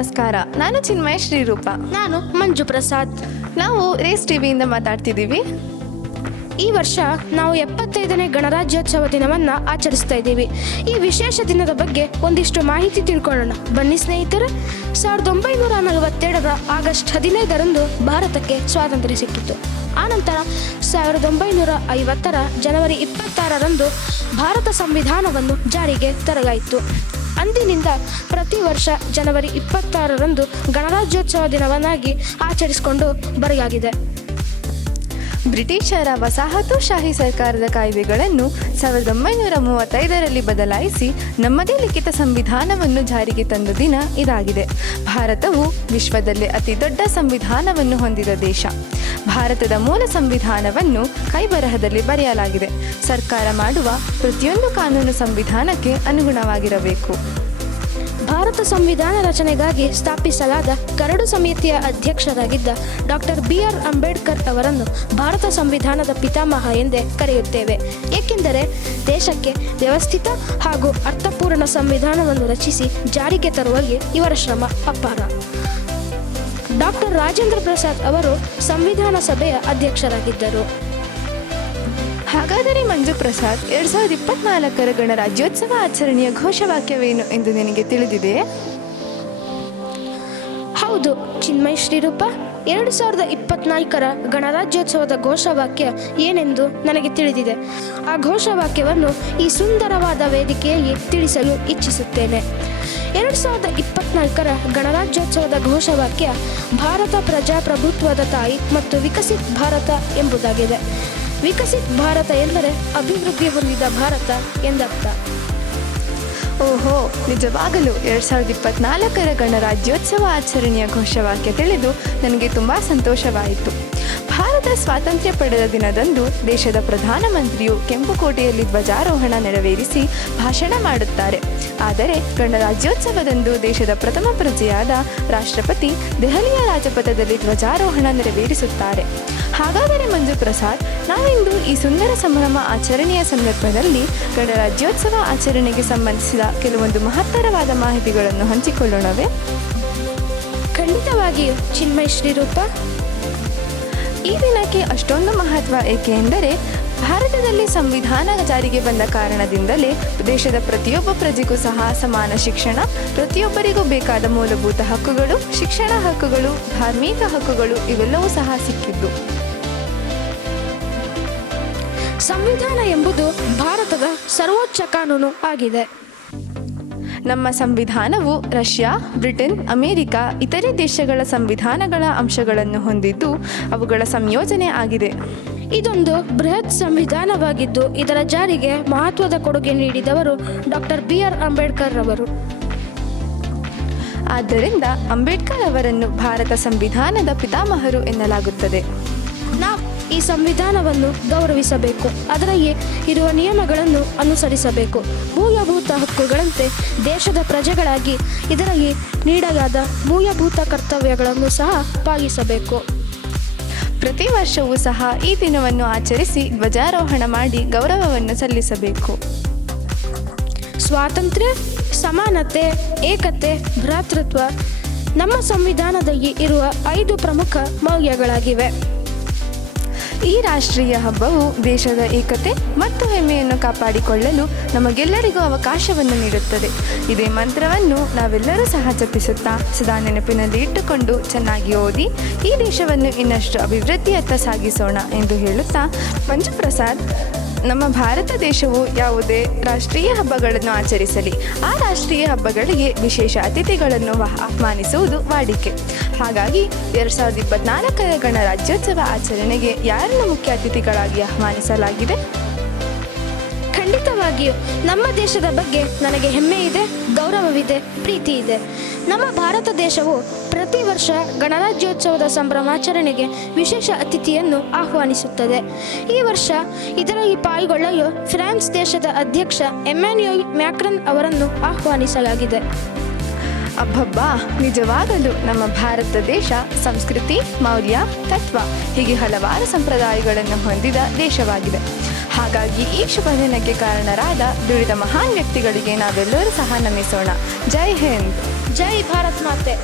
ನಮಸ್ಕಾರ. ನಾನು ಚಿನ್ಮಯ ಶ್ರೀರೂಪ. ನಾನು ಮಂಜು ಪ್ರಸಾದ್. ನಾವು ರೇಸ್ ಟಿವಿಯಿಂದ ಮಾತಾಡ್ತಿದ್ದೀವಿ. ಈ ವರ್ಷ ನಾವು 75ನೇ ಗಣರಾಜ್ಯೋತ್ಸವ ದಿನವನ್ನು ಆಚರಿಸ್ತಾ ಇದ್ದೀವಿ. ಈ ವಿಶೇಷ ದಿನದ ಬಗ್ಗೆ ಒಂದಿಷ್ಟು ಮಾಹಿತಿ ತಿಳ್ಕೊಳ್ಳೋಣ ಬನ್ನಿ ಸ್ನೇಹಿತರೆ. 1947ರ ಆಗಸ್ಟ್ 15ರಂದು ಭಾರತಕ್ಕೆ ಸ್ವಾತಂತ್ರ್ಯ ಸಿಕ್ಕಿತ್ತು. ಆನಂತರ 1950ರ ಜನವರಿ 26ರಂದು ಭಾರತ ಸಂವಿಧಾನವನ್ನು ಜಾರಿಗೆ ತರಲಾಯಿತು. ಅಂದಿನಿಂದ ಪ್ರತಿ ವರ್ಷ ಜನವರಿ 26ರಂದು ಗಣರಾಜ್ಯೋತ್ಸವ ದಿನವನ್ನಾಗಿ ಆಚರಿಸಿಕೊಂಡು ಬರಲಾಗಿದೆ. ಬ್ರಿಟಿಷರ ವಸಾಹತುಶಾಹಿ ಸರ್ಕಾರದ ಕಾಯ್ದೆಗಳನ್ನು 1935ರಲ್ಲಿ ಬದಲಾಯಿಸಿ ನಮ್ಮದೇ ಲಿಖಿತ ಸಂವಿಧಾನವನ್ನು ಜಾರಿಗೆ ತಂದ ದಿನ ಇದಾಗಿದೆ. ಭಾರತವು ವಿಶ್ವದಲ್ಲೇ ಅತಿ ದೊಡ್ಡ ಸಂವಿಧಾನವನ್ನು ಹೊಂದಿದ ದೇಶ. ಭಾರತದ ಮೂಲ ಸಂವಿಧಾನವನ್ನು ಕೈಬರಹದಲ್ಲಿ ಬರೆಯಲಾಗಿದೆ. ಸರ್ಕಾರ ಮಾಡುವ ಪ್ರತಿಯೊಂದು ಕಾನೂನು ಸಂವಿಧಾನಕ್ಕೆ ಅನುಗುಣವಾಗಿರಬೇಕು. ಭಾರತ ಸಂವಿಧಾನ ರಚನೆಗಾಗಿ ಸ್ಥಾಪಿಸಲಾದ ಕರಡು ಸಮಿತಿಯ ಅಧ್ಯಕ್ಷರಾಗಿದ್ದ ಡಾಕ್ಟರ್ BR ಅಂಬೇಡ್ಕರ್ ಅವರನ್ನು ಭಾರತ ಸಂವಿಧಾನದ ಪಿತಾಮಹ ಎಂದೇ ಕರೆಯುತ್ತೇವೆ. ಏಕೆಂದರೆ ದೇಶಕ್ಕೆ ವ್ಯವಸ್ಥಿತ ಹಾಗೂ ಅರ್ಥಪೂರ್ಣ ಸಂವಿಧಾನವನ್ನು ರಚಿಸಿ ಜಾರಿಗೆ ತರುವಲ್ಲಿ ಇವರ ಶ್ರಮ ಅಪಾರ. ಡಾಕ್ಟರ್ ರಾಜೇಂದ್ರ ಪ್ರಸಾದ್ ಅವರು ಸಂವಿಧಾನ ಸಭೆಯ ಅಧ್ಯಕ್ಷರಾಗಿದ್ದರು. ಹಾಗಾದರೆ ಮಂಜು ಪ್ರಸಾದ್, 2024ರ ಗಣರಾಜ್ಯೋತ್ಸವ ಆಚರಣೆಯ ಘೋಷವಾಕ್ಯವೇನು ಎಂದು ನಿನಗೆ ತಿಳಿದಿದೆಯೇ? ಹೌದು ಚಿನ್ಮಯ ಶ್ರೀರೂಪ, 2024ರ ಗಣರಾಜ್ಯೋತ್ಸವದ ಘೋಷವಾಕ್ಯ ಏನೆಂದು ನನಗೆ ತಿಳಿದಿದೆ. ಆ ಘೋಷವಾಕ್ಯವನ್ನು ಈ ಸುಂದರವಾದ ವೇದಿಕೆಯಲ್ಲಿ ತಿಳಿಸಲು ಇಚ್ಛಿಸುತ್ತೇನೆ. 2024ರ ಗಣರಾಜ್ಯೋತ್ಸವದ ಘೋಷವಾಕ್ಯ ಭಾರತ ಪ್ರಜಾಪ್ರಭುತ್ವದ ತಾಯಿ ಮತ್ತು ವಿಕಸಿತ್ ಭಾರತ ಎಂಬುದಾಗಿದೆ. ವಿಕಸಿತ್ ಭಾರತ ಎಂದರೆ ಅಭಿವೃದ್ಧಿ ಹೊಂದಿದ ಭಾರತ ಎಂದರ್ಥ. ಓಹೋ, ನಿಜವಾಗಲೂ 2024ರ ಗಣರಾಜ್ಯೋತ್ಸವ ಆಚರಣೆಯ ಘೋಷವಾಕ್ಯ ತಿಳಿದು ನನಗೆ ತುಂಬ ಸಂತೋಷವಾಯಿತು. ಭಾರತ ಸ್ವಾತಂತ್ರ್ಯ ಪಡೆದ ದಿನದಂದು ದೇಶದ ಪ್ರಧಾನಮಂತ್ರಿಯು ಕೆಂಪುಕೋಟೆಯಲ್ಲಿ ಧ್ವಜಾರೋಹಣ ನೆರವೇರಿಸಿ ಭಾಷಣ ಮಾಡುತ್ತಾರೆ. ಆದರೆ ಗಣರಾಜ್ಯೋತ್ಸವದಂದು ದೇಶದ ಪ್ರಥಮ ಪ್ರಜೆಯಾದ ರಾಷ್ಟ್ರಪತಿ ದೆಹಲಿಯ ರಾಜಪಥದಲ್ಲಿ ಧ್ವಜಾರೋಹಣ ನೆರವೇರಿಸುತ್ತಾರೆ. ಹಾಗಾದರೆ ಮಂಜು ಪ್ರಸಾದ್, ನಾವಿಂದು ಈ ಸುಂದರ ಸಂಭ್ರಮ ಆಚರಣೆಯ ಸಂದರ್ಭದಲ್ಲಿ ಗಣರಾಜ್ಯೋತ್ಸವ ಆಚರಣೆಗೆ ಸಂಬಂಧಿಸಿದ ಕೆಲವೊಂದು ಮಹತ್ತರವಾದ ಮಾಹಿತಿಗಳನ್ನು ಹಂಚಿಕೊಳ್ಳೋಣವೇ? ಖಂಡಿತವಾಗಿಯೂ ಚಿನ್ಮಯ ಶ್ರೀರೂಪ. ಈ ದಿನಕ್ಕೆ ಅಷ್ಟೊಂದು ಮಹತ್ವ ಏಕೆ ಎಂದರೆ ಭಾರತದಲ್ಲಿ ಸಂವಿಧಾನ ಜಾರಿಗೆ ಬಂದ ಕಾರಣದಿಂದಲೇ ದೇಶದ ಪ್ರತಿಯೊಬ್ಬ ಪ್ರಜೆಗೂ ಸಹ ಸಮಾನ ಶಿಕ್ಷಣ, ಪ್ರತಿಯೊಬ್ಬರಿಗೂ ಬೇಕಾದ ಮೂಲಭೂತ ಹಕ್ಕುಗಳು, ಶಿಕ್ಷಣ ಹಕ್ಕುಗಳು, ಧಾರ್ಮಿಕ ಹಕ್ಕುಗಳು ಇವೆಲ್ಲವೂ ಸಹ ಸಿಕ್ಕಿದ್ದು. ಸಂವಿಧಾನ ಎಂಬುದು ಭಾರತದ ಸರ್ವೋಚ್ಚ ಕಾನೂನು ಆಗಿದೆ. ನಮ್ಮ ಸಂವಿಧಾನವು ರಷ್ಯಾ, ಬ್ರಿಟನ್, ಅಮೆರಿಕ, ಇತರೆ ದೇಶಗಳ ಸಂವಿಧಾನಗಳ ಅಂಶಗಳನ್ನು ಹೊಂದಿದ್ದು ಅವುಗಳ ಸಂಯೋಜನೆ ಆಗಿದೆ. ಇದೊಂದು ಬೃಹತ್ ಸಂವಿಧಾನವಾಗಿದ್ದು ಇದರ ಜಾರಿಗೆ ಮಹತ್ವದ ಕೊಡುಗೆ ನೀಡಿದವರು ಡಾಕ್ಟರ್ BR ಅಂಬೇಡ್ಕರ್ ಅವರು. ಆದ್ದರಿಂದ ಅಂಬೇಡ್ಕರ್ ಅವರನ್ನು ಭಾರತ ಸಂವಿಧಾನದ ಪಿತಾಮಹರು ಎನ್ನಲಾಗುತ್ತದೆ. ನಾವು ಈ ಸಂವಿಧಾನವನ್ನು ಗೌರವಿಸಬೇಕು, ಅದರಲ್ಲಿ ಇರುವ ನಿಯಮಗಳನ್ನು ಅನುಸರಿಸಬೇಕು. ಮೂಲಭೂತ ಹಕ್ಕುಗಳಂತೆ ದೇಶದ ಪ್ರಜೆಗಳಾಗಿ ಇದರಲ್ಲಿ ನೀಡಲಾದ ಮೂಲಭೂತ ಕರ್ತವ್ಯಗಳನ್ನು ಸಹ ಪಾಲಿಸಬೇಕು. ಪ್ರತಿ ವರ್ಷವೂ ಸಹ ಈ ದಿನವನ್ನು ಆಚರಿಸಿ ಧ್ವಜಾರೋಹಣ ಮಾಡಿ ಗೌರವವನ್ನು ಸಲ್ಲಿಸಬೇಕು. ಸ್ವಾತಂತ್ರ್ಯ, ಸಮಾನತೆ, ಏಕತೆ, ಭ್ರಾತೃತ್ವ ನಮ್ಮ ಸಂವಿಧಾನದಲ್ಲಿ ಇರುವ 5 ಪ್ರಮುಖ ಮೌಲ್ಯಗಳಾಗಿವೆ. ಈ ರಾಷ್ಟ್ರೀಯ ಹಬ್ಬವು ದೇಶದ ಏಕತೆ ಮತ್ತು ಹೆಮ್ಮೆಯನ್ನು ಕಾಪಾಡಿಕೊಳ್ಳಲು ನಮಗೆಲ್ಲರಿಗೂ ಅವಕಾಶವನ್ನು ನೀಡುತ್ತದೆ. ಇದೇ ಮಂತ್ರವನ್ನು ನಾವೆಲ್ಲರೂ ಸಹ ಜಪಿಸುತ್ತಾ ಸದಾ ನೆನಪಿನಲ್ಲಿ ಇಟ್ಟುಕೊಂಡು ಚೆನ್ನಾಗಿ ಓದಿ ಈ ದೇಶವನ್ನು ಇನ್ನಷ್ಟು ಅಭಿವೃದ್ಧಿಯತ್ತ ಸಾಗಿಸೋಣ ಎಂದು ಹೇಳುತ್ತಾ, ಮಂಜು ಪ್ರಸಾದ್, ನಮ್ಮ ಭಾರತ ದೇಶವು ಯಾವುದೇ ರಾಷ್ಟ್ರೀಯ ಹಬ್ಬಗಳನ್ನು ಆಚರಿಸಲಿ ಆ ರಾಷ್ಟ್ರೀಯ ಹಬ್ಬಗಳಿಗೆ ವಿಶೇಷ ಅತಿಥಿಗಳನ್ನು ಆಹ್ವಾನಿಸುವುದು ವಾಡಿಕೆ. ಹಾಗಾಗಿ 2024ರ ಗಣರಾಜ್ಯೋತ್ಸವ ಆಚರಣೆಗೆ ಯಾರನ್ನು ಮುಖ್ಯ ಅತಿಥಿಗಳಾಗಿ ಆಹ್ವಾನಿಸಲಾಗಿದೆ? ಖಂಡಿತವಾಗಿಯೂ ನಮ್ಮ ದೇಶದ ಬಗ್ಗೆ ನನಗೆ ಹೆಮ್ಮೆ ಇದೆ, ಗೌರವವಿದೆ, ಪ್ರೀತಿ ಇದೆ. ನಮ್ಮ ಭಾರತ ದೇಶವು ಪ್ರತಿ ವರ್ಷ ಗಣರಾಜ್ಯೋತ್ಸವದ ಸಂಭ್ರಮಾಚರಣೆಗೆ ವಿಶೇಷ ಅತಿಥಿಯನ್ನು ಆಹ್ವಾನಿಸುತ್ತದೆ. ಈ ವರ್ಷ ಇದರಲ್ಲಿ ಪಾಲ್ಗೊಳ್ಳಲು ಫ್ರಾನ್ಸ್ ದೇಶದ ಅಧ್ಯಕ್ಷ ಎಮ್ಯಾನ್ಯುಯಲ್ ಮ್ಯಾಕ್ರನ್ ಅವರನ್ನು ಆಹ್ವಾನಿಸಲಾಗಿದೆ. ಅಬ್ಬಬ್ಬಾ, ನಿಜವಾಗಲೂ ನಮ್ಮ ಭಾರತ ದೇಶ ಸಂಸ್ಕೃತಿ, ಮೌಲ್ಯ, ತತ್ವ ಹೀಗೆ ಹಲವಾರು ಸಂಪ್ರದಾಯಗಳನ್ನು ಹೊಂದಿದ ದೇಶವಾಗಿದೆ. ಹಾಗಾಗಿ ಈ ಶುಭ ದಿನಕ್ಕೆ ಕಾರಣರಾದ ದುಡಿದ ಮಹಾನ್ ವ್ಯಕ್ತಿಗಳಿಗೆ ನಾವೆಲ್ಲರೂ ಸಹ ನಮಿಸೋಣ. ಜೈ ಹಿಂದ್. ಜೈ ಭಾರತ್ ಮಾತೆ.